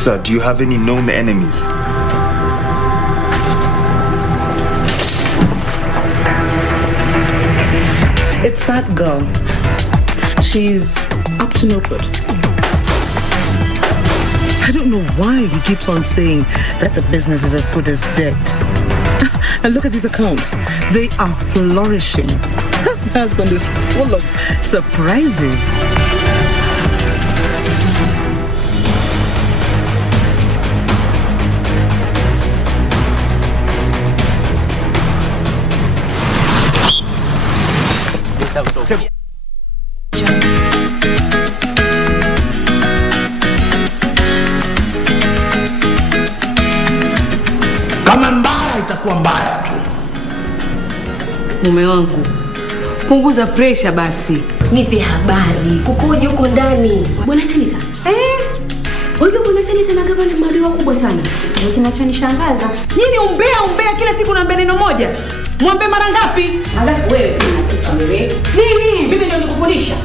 Sir, do you have any known enemies? It's that girl. She's up to no good. I don't know why he keeps on saying that the business is as good as dead. And look at these accounts. They are flourishing. My husband is full of surprises. Kama mbaya itakuwa mbaya tu. Mume wangu, punguza pressure basi. Nipe habari. Kukoje huko ndani? Bwana Seneta. Huyo bwana Seneta na gavana maadui wakubwa sana. Ndio kinachonishangaza. Nini umbea kila siku na neno moja? Mwambe mara ngapi? Alafu wewe unafuka wewe. Nini? Mimi ndio nikufundisha.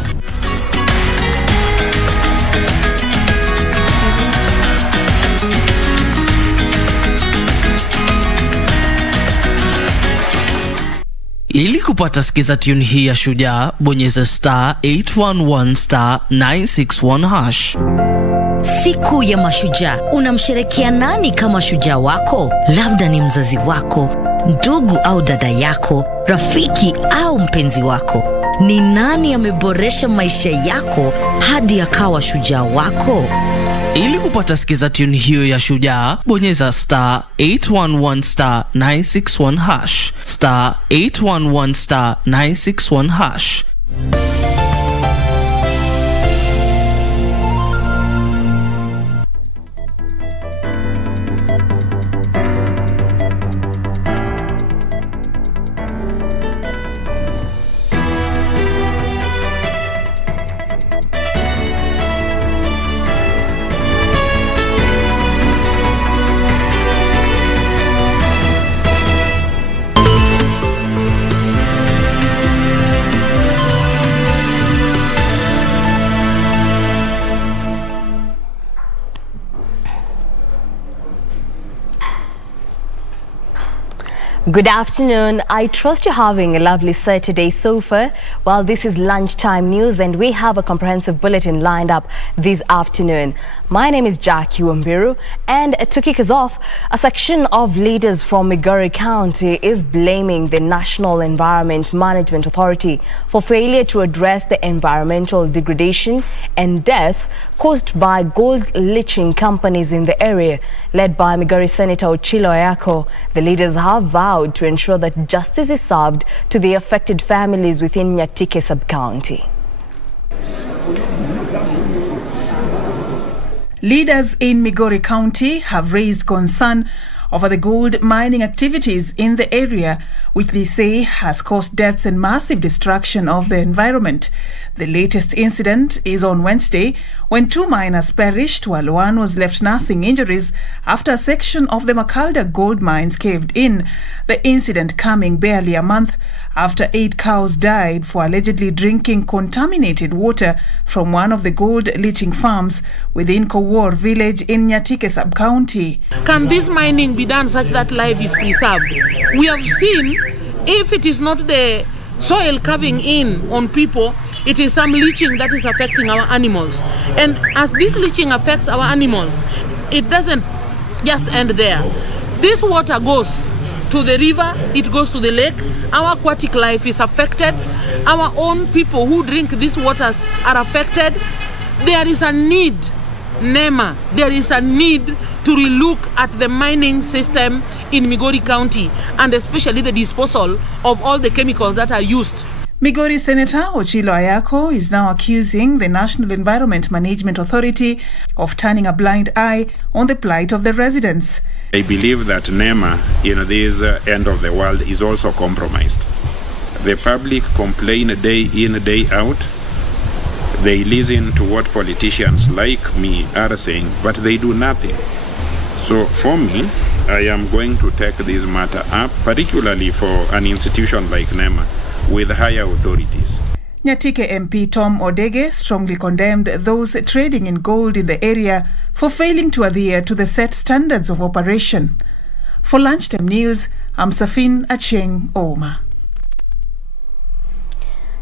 Ili kupata sikiza tune hii ya Shujaa, bonyeza *811*961#. Siku ya Mashujaa, unamsherekea nani kama shujaa wako? Labda ni mzazi wako, ndugu au dada yako, rafiki au mpenzi wako. Ni nani ameboresha maisha yako hadi akawa shujaa wako? Ili kupata sikiza tune hiyo ya Shujaa, bonyeza *811*961#, *811*961#. Good afternoon. I trust you're having a lovely Saturday so far. Well, this is Lunchtime News and we have a comprehensive bulletin lined up this afternoon. My name is Jacky, Wambiru, and to kick us off, a section of leaders from Migori County is blaming the National Environment Management Authority for failure to address the environmental degradation and deaths caused by gold leaching companies in the area. Led by Migori Senator Ochilo Ayako, the leaders have vowed to ensure that justice is served to the affected families within Nyatike sub-county. Leaders in Migori County have raised concern over the gold mining activities in the area, which they say has caused deaths and massive destruction of the environment. The latest incident is on Wednesday when 2 miners perished while one was left nursing injuries after a section of the Makalda gold mines caved in. The incident coming barely a month after 8 cows died for allegedly drinking contaminated water from one of the gold leaching farms within Kowor village in Nyatike sub-county. Can this mining be done such that life is preserved? We have seen, if it is not the soil caving in on people, it is some leaching that is affecting our animals. And as this leaching affects our animals, it doesn't just end there. This water goes to the river, it goes to the lake. Our aquatic life is affected. Our own people who drink these waters are affected. There is a need, NEMA, there is a need to relook at the mining system in Migori County and especially the disposal of all the chemicals that are used. Migori Senator Ochilo Ayako is now accusing the National Environment Management Authority of turning a blind eye on the plight of the residents. I believe that NEMA in this end of the world is also compromised. The public complain day in, day out. They listen to what politicians like me are saying, but they do nothing. So for me, I am going to take this matter up, particularly for an institution like NEMA, with higher authorities. Nyatike MP Tom Odege strongly condemned those trading in gold in the area for failing to adhere to the set standards of operation. For Lunchtime News, I'm Safin Acheng Oma.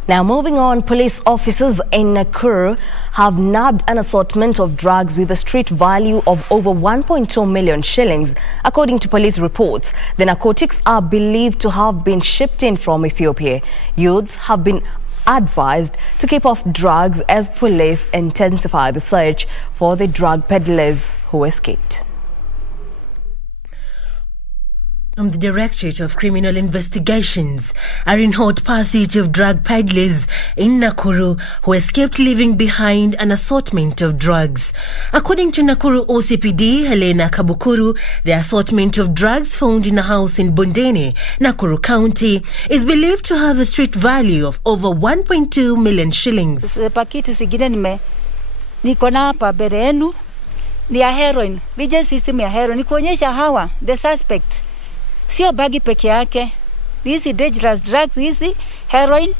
Now moving on, police officers in Nakuru have nabbed an assortment of drugs with a street value of over 1.2 million shillings. According to police reports, the narcotics are believed to have been shipped in from Ethiopia. Youths have been advised to keep off drugs as police intensify the search for the drug peddlers who escaped. From the Directorate of Criminal Investigations are in hot pursuit of drug peddlers in Nakuru who escaped leaving behind an assortment of drugs. According to Nakuru OCPD Helena Kabukuru, the assortment of drugs found in a house in Bondeni, Nakuru County, is believed to have a street value of over 1.2 million shillings. Pakiti zingine niko na hapa mbele yenu ni ya heroin, vigil system ya heroin, ni kuonyesha hawa the suspect. Sio bagi peke yake. Hizi dangerous drugs hizi, heroin,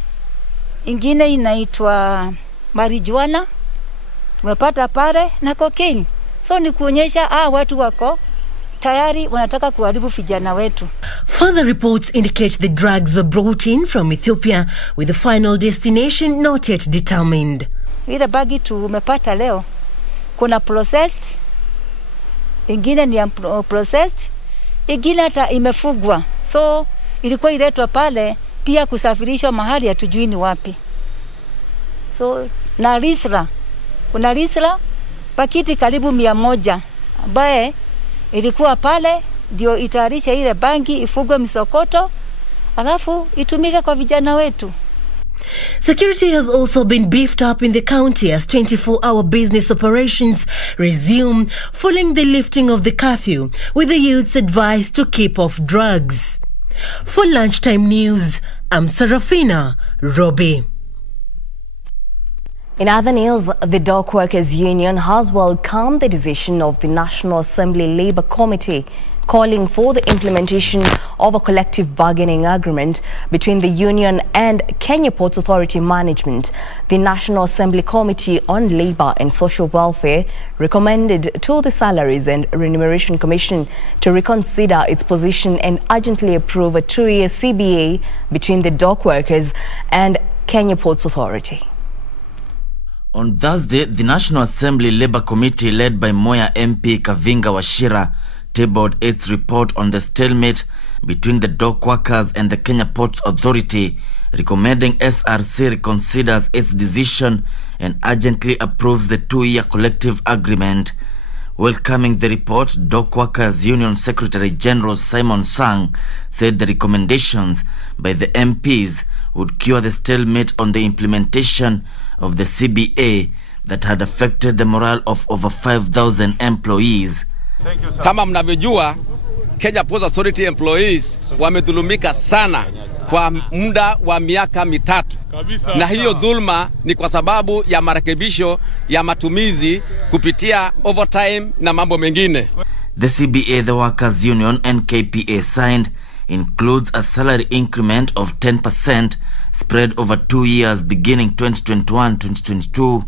ingine inaitwa marijuana, tumepata pale na cocaine. So ni kuonyesha watu wako tayari wanataka kuharibu vijana wetu. Further reports indicate the drugs were brought in from Ethiopia with the final destination not yet determined. Ile bagi tumepata leo kuna processed, ingine ni processed, ingine hata imefugwa. So ilikuwa iletwa pale pia kusafirishwa mahali hatujui ni wapi. So na risla, kuna risla pakiti karibu 100 ambaye ilikuwa pale ndio itayarisha ile bangi ifugwe misokoto alafu itumike kwa vijana wetu. Security has also been beefed up in the county as 24-hour business operations resume following the lifting of the curfew, with the youths advised to keep off drugs. For Lunchtime News, I'm Serafina Robbie. In other news, the Dock Workers Union has welcomed the decision of the National Assembly Labour Committee calling for the implementation of a collective bargaining agreement between the union and Kenya Ports Authority management. The National Assembly Committee on Labour and Social Welfare recommended to the Salaries and Remuneration Commission to reconsider its position and urgently approve a 2-year CBA between the dock workers and Kenya Ports Authority. On Thursday, the National Assembly Labour Committee led by Moya MP Kavinga Wachira tabled its report on the stalemate between the dock workers and the Kenya Ports Authority, recommending SRC reconsiders its decision and urgently approves the 2-year collective agreement. Welcoming the report, Dock Workers Union Secretary General Simon Sang said the recommendations by the MPs would cure the stalemate on the implementation of the CBA that had affected the morale of over 5,000 employees. Kama mnavyojua, Kenya Ports Authority employees wamedhulumika sana kwa muda wa miaka 3. Na hiyo dhulma ni kwa sababu ya marekebisho ya matumizi kupitia overtime na mambo mengine. The CBA the Workers Union and KPA signed includes a salary increment of 10% spread over 2 years beginning 2021-2022.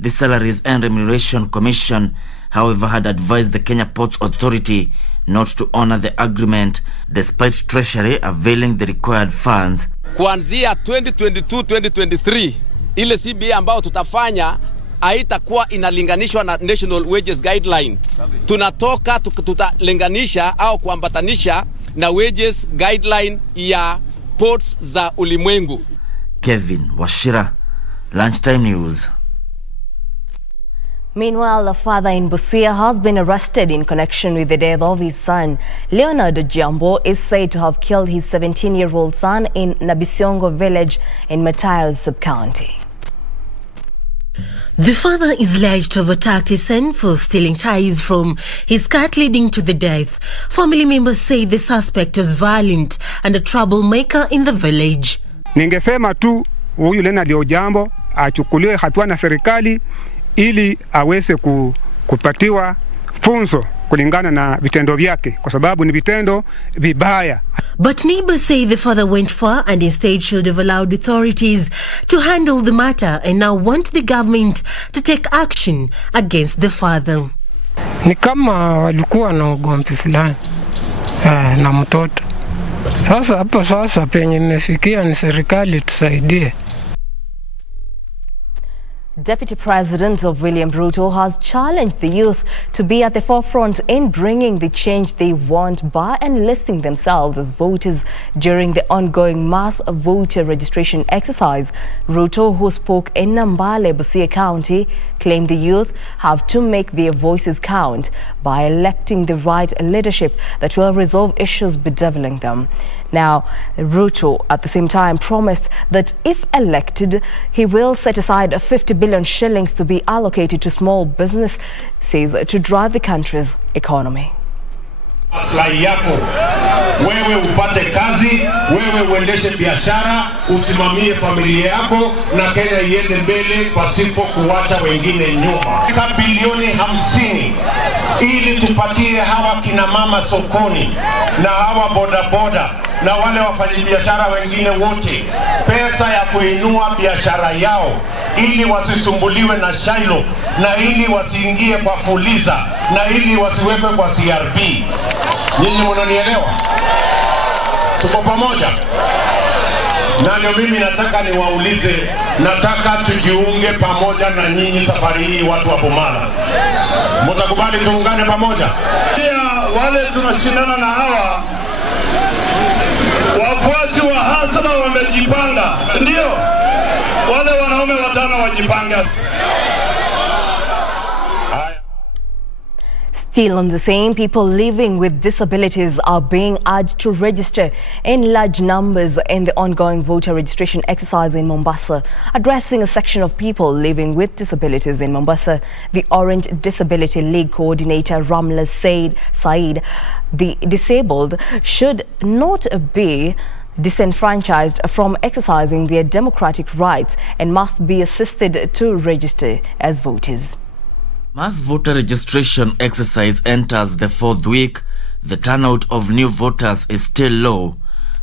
The Salaries and Remuneration Commission, however, had advised the Kenya Ports Authority not to honor the agreement despite Treasury availing the required funds. Kuanzia 2022-2023, ile CBA ambao tutafanya haitakuwa inalinganishwa na National Wages Guideline. Tunatoka tutalinganisha au kuambatanisha na Wages Guideline ya ports za ulimwengu. Kevin Wachira, Lunchtime News. Meanwhile, a father in Busia has been arrested in connection with the death of his son. Leonard Jambo is said to have killed his 17-year-old son in Nabisiongo village in Matayos sub-county. The father is alleged to have attacked his son for stealing ties from his cart, leading to the death. Family members say the suspect was violent and a troublemaker in the village. Ningesema tu huyu Leonard Jambo achukuliwe hatua na serikali ili aweze kupatiwa funzo kulingana na vitendo vyake, kwa sababu ni vitendo vibaya. But neighbors say the father went far and instead should have allowed authorities to handle the matter and now want the government to take action against the father. Ni kama walikuwa na ugomvi fulani na mtoto. Sasa penye imefikia ni serikali tusaidie. Deputy President of William Ruto has challenged the youth to be at the forefront in bringing the change they want by enlisting themselves as voters during the ongoing mass voter registration exercise. Ruto, who spoke in Nambale, Busia County, claimed the youth have to make their voices count by electing the right leadership that will resolve issues bedeviling them. Now, Ruto at the same time promised that if elected, he will set aside 50 billion shillings to be allocated to small businesses to drive the country's economy. Maslahi yako wewe upate kazi, wewe uendeshe biashara, usimamie familia yako na Kenya iende mbele pasipo kuacha wengine nyuma. Bilioni 50 ili tupatie hawa kina mama sokoni na hawa bodaboda na wale wafanyabiashara wengine wote pesa ya kuinua biashara yao ili wasisumbuliwe na shailo na ili wasiingie kwa fuliza na ili wasiwekwe kwa CRB. Nyinyi mnanielewa? Tuko pamoja? Na ndio mimi nataka niwaulize, nataka tujiunge pamoja na nyinyi safari hii watu wa Bomala. Mtakubali tuungane pamoja? Pia wale tunashindana na hawa wafuasi wa Hasana wamejipanga, ndio? Wale wanaume watano wajipanga. Still on the same, people living with disabilities are being urged to register in large numbers in the ongoing voter registration exercise in Mombasa. Addressing a section of people living with disabilities in Mombasa, the Orange Disability League coordinator Ramla Said, the disabled should not be disenfranchised from exercising their democratic rights and must be assisted to register as voters. Mass voter registration exercise enters the 4th week. The turnout of new voters is still low.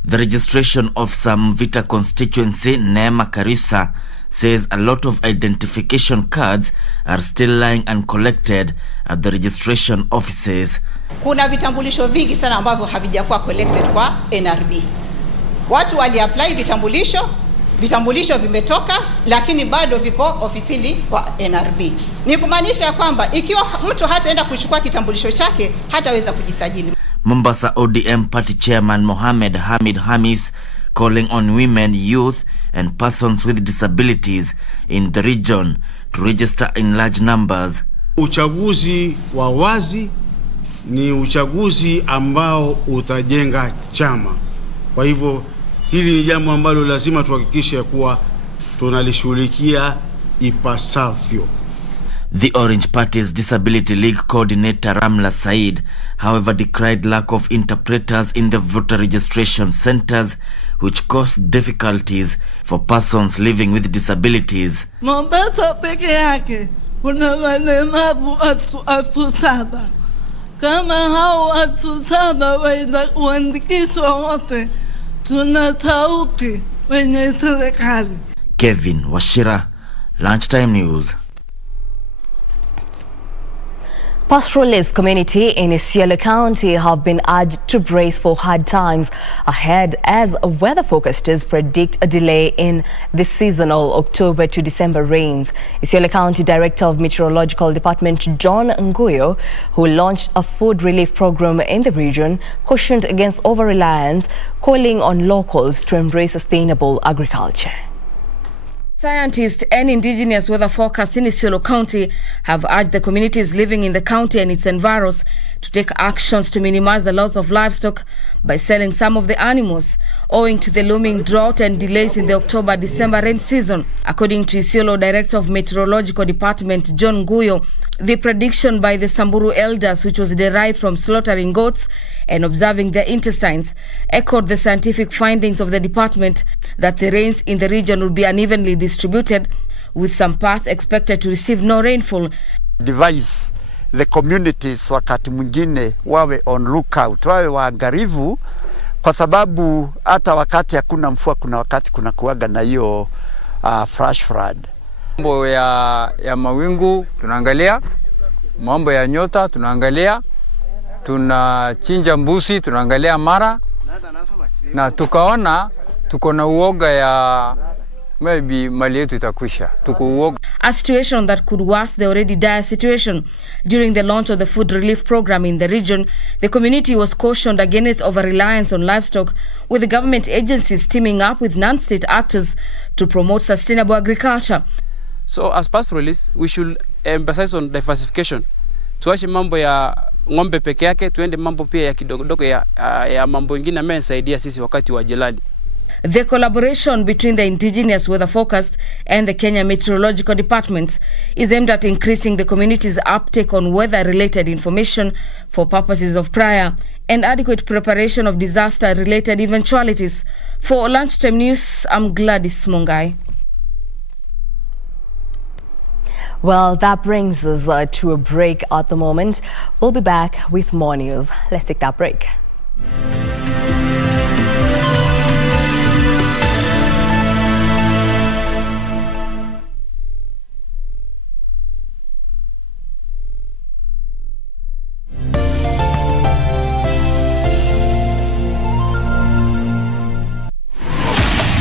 The registration of some Vita constituency, Neema Karisa, says a lot of identification cards are still lying uncollected at the registration offices. Kuna vitambulisho vingi sana ambavyo havijakuwa collected kwa NRB. Watu waliapply vitambulisho vimetoka, lakini bado viko ofisini kwa NRB. Ni kumaanisha kwamba ikiwa mtu hataenda kuchukua kitambulisho chake, hataweza kujisajili. Mombasa ODM Party Chairman Mohamed Hamid Hamis calling on women, youth and persons with disabilities in the region to register in large numbers. Uchaguzi wa wazi ni uchaguzi ambao utajenga chama. Kwa hivyo hili ni jambo ambalo lazima tuhakikishe kuwa tunalishughulikia ipasavyo. The Orange Party's Disability League coordinator Ramla Said, however, decried lack of interpreters in the voter registration centers, which cause difficulties for persons living with disabilities. Mombasa peke yake kuna walemavu 7,000. Kama hao 7,000 waandikishwa wote, tuna sauti kwenye serikali. Kevin Washira, Lunchtime News. Pastoralist community in Isiolo County have been urged to brace for hard times ahead as weather forecasters predict a delay in the seasonal October to December rains. Isiolo County Director of Meteorological Department John Nguyo, who launched a food relief program in the region, cautioned against over-reliance, calling on locals to embrace sustainable agriculture. Scientists and indigenous weather forecasts in Isiolo County have urged the communities living in the county and its environs to take actions to minimize the loss of livestock by selling some of the animals, owing to the looming drought and delays in the October-December rain season. According to Isiolo Director of Meteorological Department John Nguyo, the prediction by the Samburu elders, which was derived from slaughtering goats and observing their intestines, echoed the scientific findings of the department that the rains in the region would be unevenly distributed, with some parts expected to receive no rainfall. Device the communities wakati mwingine wawe on lookout, wawe waangalifu, kwa sababu hata wakati hakuna mvua kuna wakati kuna kuwaga na hiyo flash flood. Mambo ya mawingu tunaangalia, mambo ya nyota tunaangalia, tunachinja mbuzi tunaangalia mara, na tukaona tuko na uoga ya maybe mali yetu itakwisha. Tuko uoga. A situation that could worsen the already dire situation. During the launch of the food relief program in the region, the community was cautioned against over-reliance on livestock, with the government agencies teaming up with non-state actors to promote sustainable agriculture. So as pastoralists, we should emphasize on diversification. Tuache mambo ya ng'ombe peke yake, tuende mambo pia ya kidogo ya mambo mengine ambayo yanasaidia sisi wakati wa jelali. The collaboration between the indigenous weather forecast and the Kenya Meteorological Departments is aimed at increasing the community's uptake on weather-related information for purposes of prior and adequate preparation of disaster-related eventualities. For Lunchtime News, I'm Gladys Mungai. Well, that brings us to a break at the moment. We'll be back with more news. Let's take that break.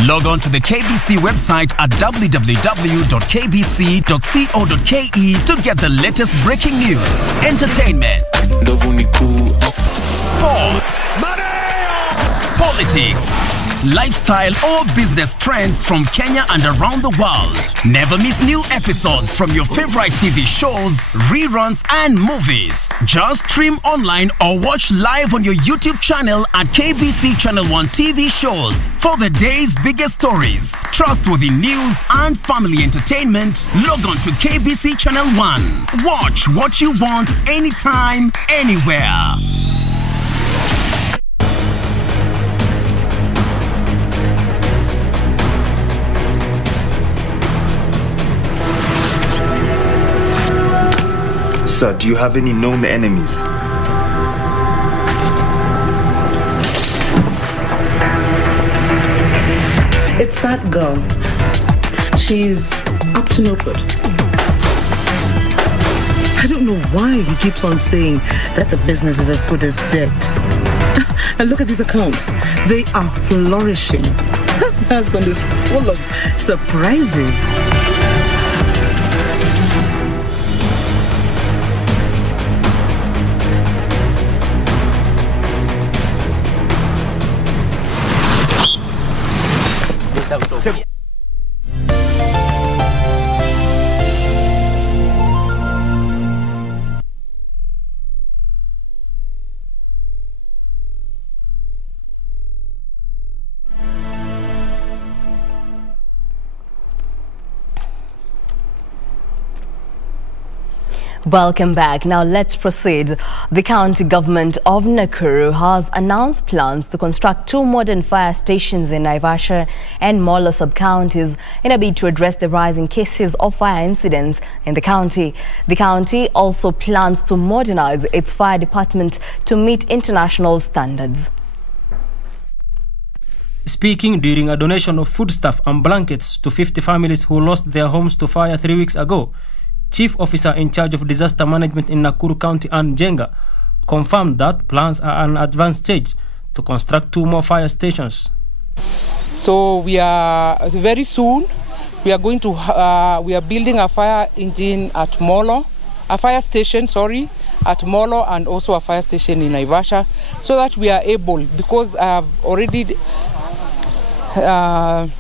Log on to the KBC website at www.kbc.co.ke to get the latest breaking news, entertainment, sports, politics, lifestyle or business trends from Kenya and around the world. Never miss new episodes from your favorite TV shows, reruns and movies. Just stream online or watch live on your YouTube channel at KBC Channel 1 TV shows. For the day's biggest stories, trustworthy news and family entertainment, log on to KBC Channel 1. Watch what you want anytime, anywhere. Sir, do you have any known enemies? It's that girl. She's up to no good. I don't know why he keeps on saying that the business is as good as dead. And look at these accounts. They are flourishing. My husband is full of surprises. Welcome back. Now let's proceed. The county government of Nakuru has announced plans to construct 2 modern fire stations in Naivasha and Molo sub-counties in a bid to address the rising cases of fire incidents in the county. The county also plans to modernize its fire department to meet international standards. Speaking during a donation of foodstuff and blankets to 50 families who lost their homes to fire 3 weeks ago, Chief Officer in charge of Disaster Management in Nakuru County, Ann Jenga, confirmed that plans are at an advanced stage to construct 2 more fire stations. So we are very soon. We are going to. We are building a fire engine at Molo, a fire station. Sorry, at Molo, and also a fire station in Naivasha, so that we are able. Because I have already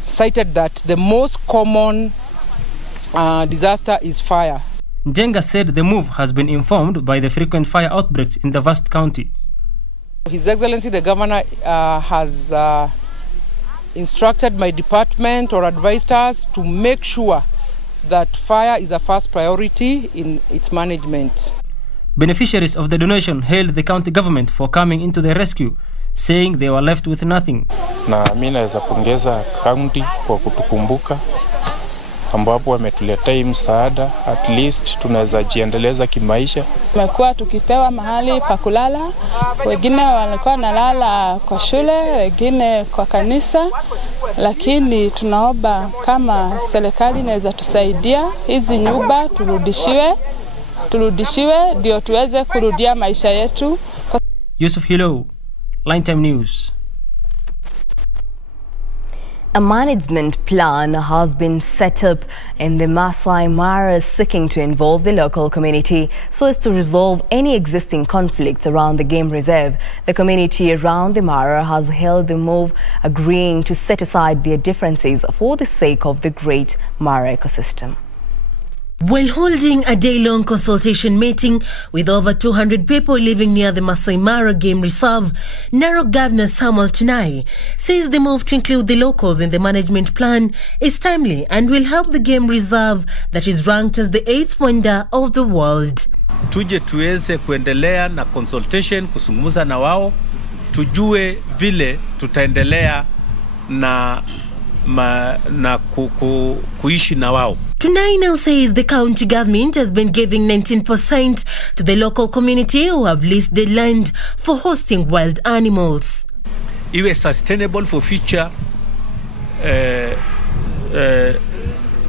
cited that the most common disaster is fire. Jenga said the move has been informed by the frequent fire outbreaks in the vast county. His Excellency the Governor has instructed my department or advised us to make sure that fire is a first priority in its management. Beneficiaries of the donation hailed the county government for coming into the rescue, saying they were left with nothing. Na mimi naweza pongeza county kwa kutukumbuka ambapo wametuletea hii msaada, at least tunaweza jiendeleza kimaisha. Tumekuwa tukipewa mahali pa kulala, wengine walikuwa nalala kwa shule, wengine kwa kanisa, lakini tunaomba kama serikali inaweza tusaidia hizi nyumba turudishiwe ndio tuweze kurudia maisha yetu. Yusuf Hilo, Lunchtime News. A management plan has been set up in the Maasai Mara seeking to involve the local community so as to resolve any existing conflicts around the game reserve. The community around the Mara has hailed the move, agreeing to set aside their differences for the sake of the great Mara ecosystem. While holding a day-long consultation meeting with over 200 people living near the Maasai Mara Game Reserve, Narok Governor Samuel Tunai says the move to include the locals in the management plan is timely and will help the game reserve that is ranked as the 8th wonder of the world. Tuje tuweze kuendelea na consultation, kusungumuza na wao, tujue vile tutaendelea kuishi na wao. Tunai now says the county government has been giving 19% to the local community who have leased the land for hosting wild animals. Iwe sustainable for future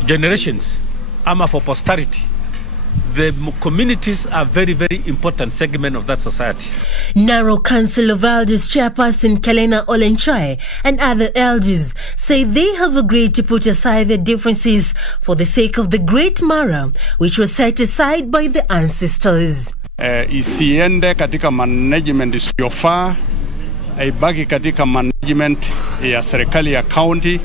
generations, ama for posterity. The communities are very, very important segment of that society. Narrow Council of Elders Chairperson Kelena Olenchai and other elders say they have agreed to put aside their differences for the sake of the Great Mara, which was set aside by the ancestors. Isiende katika management isiyofaa, ibaki katika management ya serikali ya county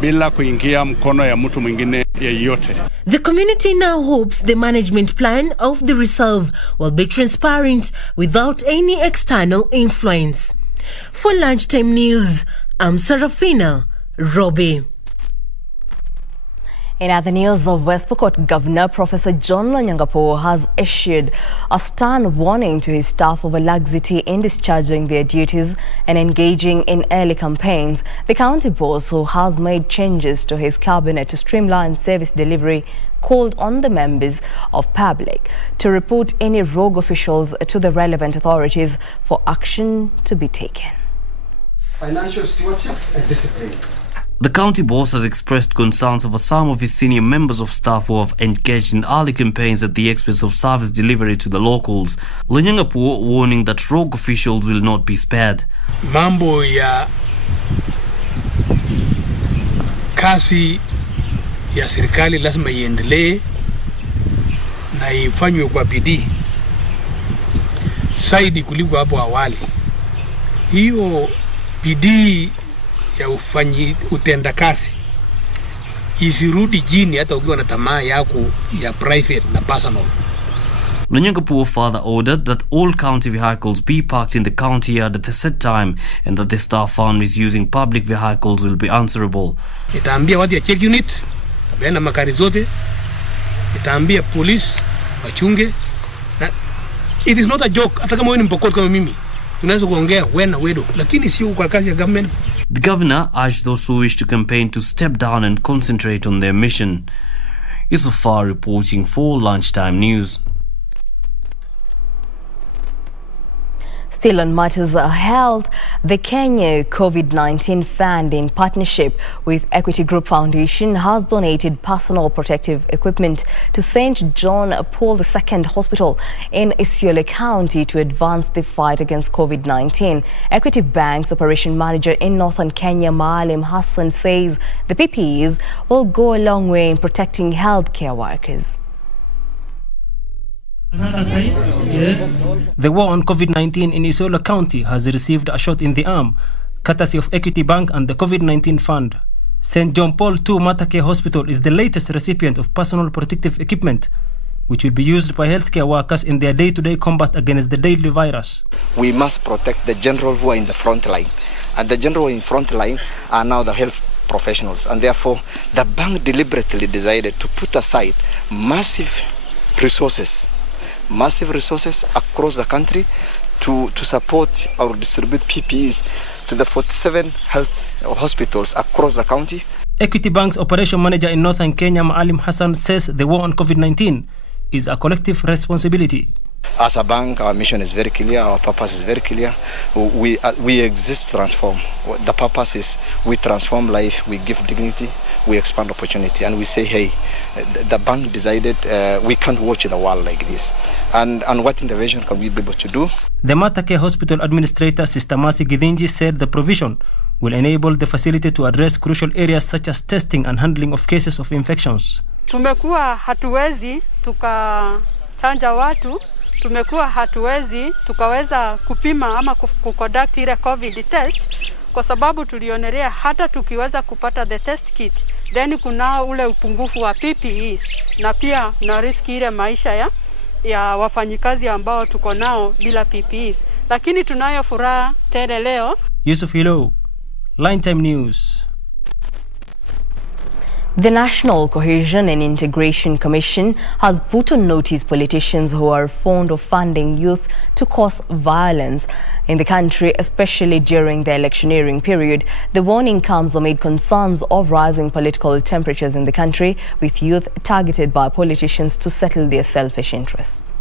bila kuingia mkono ya mtu mwingine yeyote. The community now hopes the management plan of the reserve will be transparent without any external influence. For Lunchtime News, I'm Serafina Robbie. In other news, of West Pokot Governor Professor John Lonyangapuo has issued a stern warning to his staff over laxity in discharging their duties and engaging in early campaigns. The county boss, who has made changes to his cabinet to streamline service delivery, called on the members of public to report any rogue officials to the relevant authorities for action to be taken. Financial stewardship and discipline. The county boss has expressed concerns over some of his senior members of staff who have engaged in early campaigns at the expense of service delivery to the locals. Lonyangapuo warning that rogue officials will not be spared. Mambo ya kasi ya serikali lazima iendelee na ifanywe kwa bidii zaidi kuliko hapo awali. Hiyo bidii ya utenda kazi isirudi jini hata ukiwa na tamaa yako ya private na personal. Lonyangapuo further ordered that all county vehicles be parked in the county yard at the set time and that the staff found misusing public vehicles will be answerable. Itaambia watu ya check unit, itaambia makari zote, itaambia police wachunge. It is not a joke. Hata kama wewe ni mpokot kama mimi, tunaweza kuongea wena wedo, lakini sio kwa kazi ya government. The governor urged those who wish to campaign to step down and concentrate on their mission. Isofar reporting for Lunchtime News. Still on matters of health, the Kenya COVID-19 Fund, in partnership with Equity Group Foundation, has donated personal protective equipment to St. John Paul II Hospital in Isiolo County to advance the fight against COVID-19. Equity Bank's operation manager in northern Kenya, Maalim Hassan, says the PPEs will go a long way in protecting healthcare workers. The war on COVID-19 in Isiolo County has received a shot in the arm, courtesy of Equity Bank and the COVID-19 Fund. St. John Paul II Matake Hospital is the latest recipient of personal protective equipment, which will be used by healthcare workers in their day-to-day combat against the deadly virus. We must protect the general who are in the front line, and the general in front line are now the health professionals, and therefore the bank deliberately decided to put aside massive resources across the country to support or distribute PPEs to the 47 health hospitals across the county. Equity Bank's operation manager in Northern Kenya, Maalim Hassan, says the war on COVID-19 is a collective responsibility. As a bank, our mission is very clear, our purpose is very clear. We exist to transform. The purpose is we transform life, we give dignity, we expand opportunity, and we say, hey, the bank decided we can't watch the world like this. And what intervention can we be able to do? The Matake Hospital Administrator, Sister Mercy Githinji, said the provision will enable the facility to address crucial areas such as testing and handling of cases of infections. Tumekuwa hatuwezi tukachanja watu, tumekuwa hatuwezi tukaweza kupima ama kuconduct ile COVID test kwa sababu tulionerea hata tukiweza kupata the test kit, then kuna ule upungufu wa PPEs na pia na riski ile maisha ya wafanyikazi ambao tuko nao bila PPEs. Lakini tunayo furaha tele leo. Yusuf Hilo, Lunchtime News. The National Cohesion and Integration Commission has put on notice politicians who are fond of funding youth to cause violence in the country, especially during the electioneering period. The warning comes amid concerns of rising political temperatures in the country, with youth targeted by politicians to settle their selfish interests.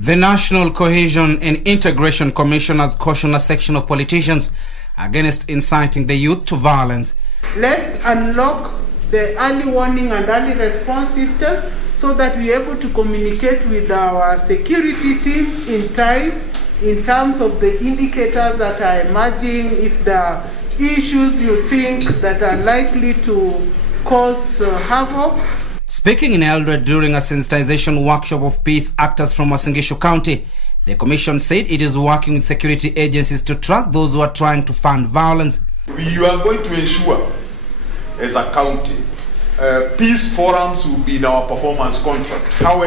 The National Cohesion and Integration Commission has cautioned a section of politicians against inciting the youth to violence. Let's unlock the early warning and early response system so that we're able to communicate with our security team in time in terms of the indicators that are emerging, if there are issues you think that are likely to cause havoc. Speaking in Eldoret during a sensitization workshop of peace actors from Uasin County, the commission said it is working with security agencies to track those who are trying to fund violence. We are going to ensure, as a county, peace forums will be in our performance contract. How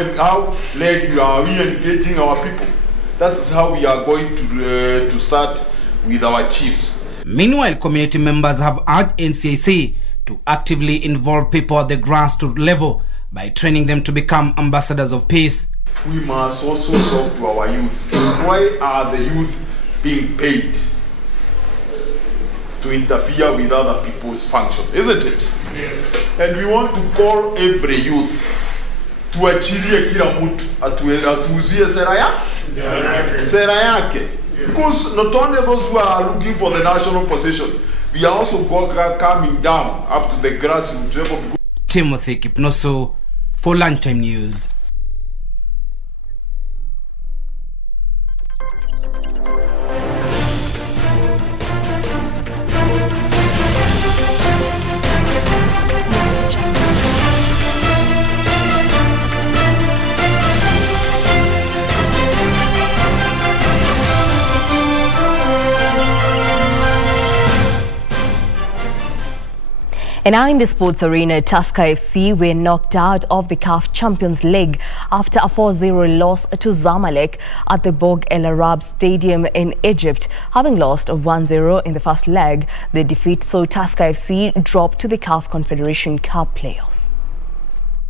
late are we engaging our people? That is how we are going to start with our chiefs. Meanwhile, community members have urged NCAC to actively involve people at the grassroots level by training them to become ambassadors of peace. We must also talk to our youth. Why are the youth being paid to interfere with other people's function? Isn't it? Yes. And we want to call every youth to achilie kila mtu atuuzie sera yake. Because not only those who are looking for the national position, we are also coming down up to the grassroots level. Timothy Kipnoso for Lunchtime News. And now in the sports arena, Tusker FC were knocked out of the CAF Champions League after a 4-0 loss to Zamalek at the Borg El Arab Stadium in Egypt. Having lost 1-0 in the first leg, the defeat saw Tusker FC drop to the CAF Confederation Cup playoffs.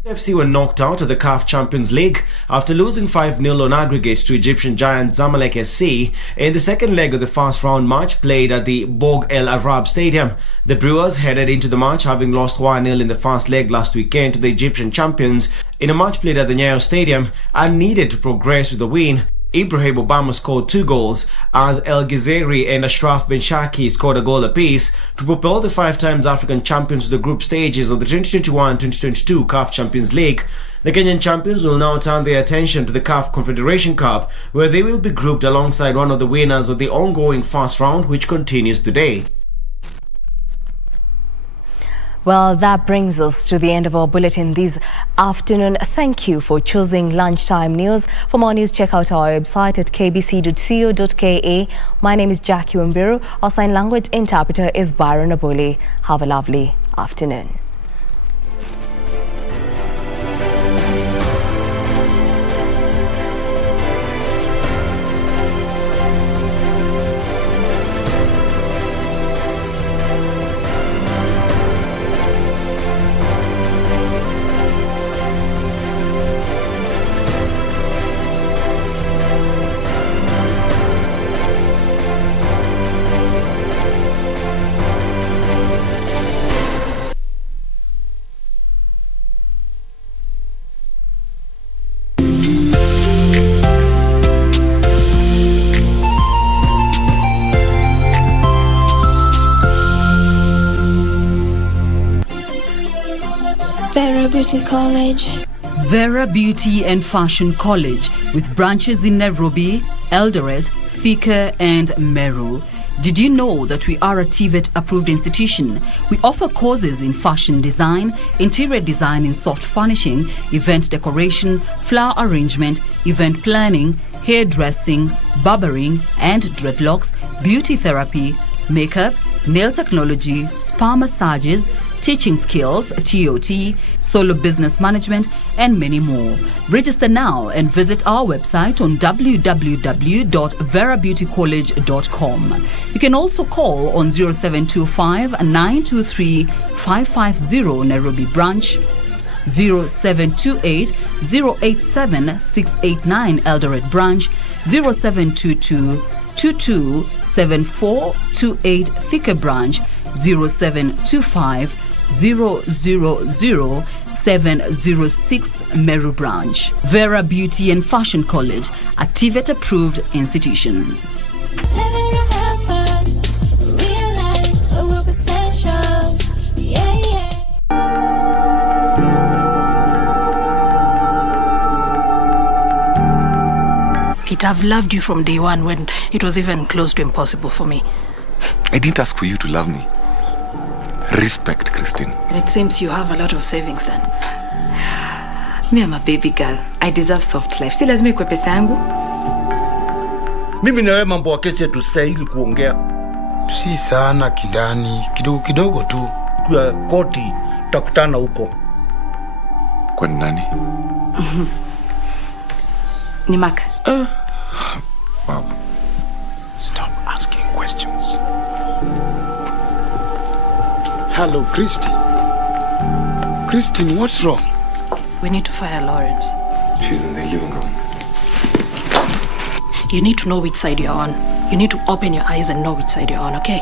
FC were knocked out of the CAF Champions League after losing 5-0 on aggregate to Egyptian giant Zamalek SC in the second leg of the first round match played at the Borg El Arab Stadium. The Brewers headed into the match having lost 1-0 in the first leg last weekend to the Egyptian champions in a match played at the Nyayo Stadium and needed to progress with a win. Ibrahim Obama scored 2 goals as El Ghazeri and Ashraf Ben Shaki scored a goal apiece to propel the 5 times African champions to the group stages of the 2021-2022 CAF Champions League. The Kenyan champions will now turn their attention to the CAF Confederation Cup, where they will be grouped alongside one of the winners of the ongoing first round, which continues today. Well, that brings us to the end of our bulletin this afternoon. Thank you for choosing Lunchtime News. For more news, check out our website at kbc.co.ke. My name is Jacky Wambiru. Our sign language interpreter is Byron Abuli. Have a lovely afternoon. Beauty College. Vera Beauty and Fashion College, with branches in Nairobi, Eldoret, Thika and Meru. Did you know that we are a TVET approved institution? We offer courses in fashion design, interior design in soft furnishing, event decoration, flower arrangement, event planning, hairdressing, barbering and dreadlocks, beauty therapy, makeup, nail technology, spa massages, teaching skills, TOT, solo business management, and many more. Register now and visit our website on www.verabeautycollege.com. You can also call on 0725 923 550 Nairobi branch, 0728 087 689 Eldoret branch, 0722 227428 Thika branch, 0725 000-706 Meru branch. Vera Beauty and Fashion College, a TVET approved institution. Pete, I've loved you from day one when it was even close to impossible for me. I didn't ask for you to love me. Respect, Christine. It seems you have a lot of savings then. Me, I'm a baby girl. I deserve soft life. Si lazima ikuwe pesa yangu. Mimi na wewe mambo ya kesi tustahili kuongea. Si sana kidani, kidogo kidogo tu. Kwa koti tutakutana huko. Kwa nani? Ni Mark. Wow. Stop asking questions. Hello, Christine. Christine, what's wrong? We need to fire Lawrence. She's in the living room. You need to know which side you're on. You need to open your eyes and know which side you're on, okay?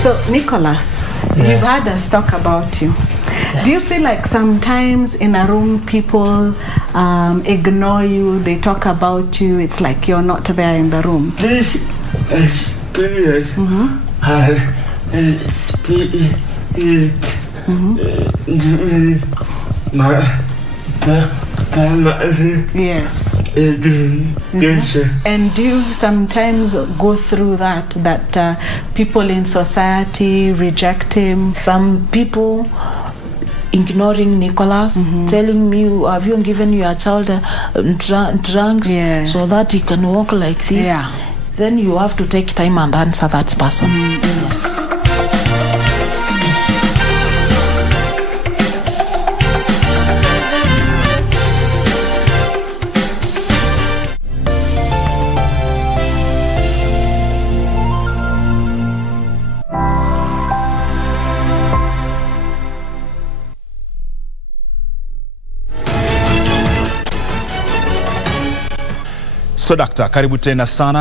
So, Nicholas, we've had us talk about you. Do you feel like sometimes in a room people ignore you, they talk about you, it's like you're not there in the room? This experience has experienced Yes. Education. And do you sometimes go through that people in society reject him? Some people ignoring Nicholas, telling me, have you given your child drugs so that he can walk like this? Yeah. Then you have to take time and answer that person. So, Dakta, karibu tena sana.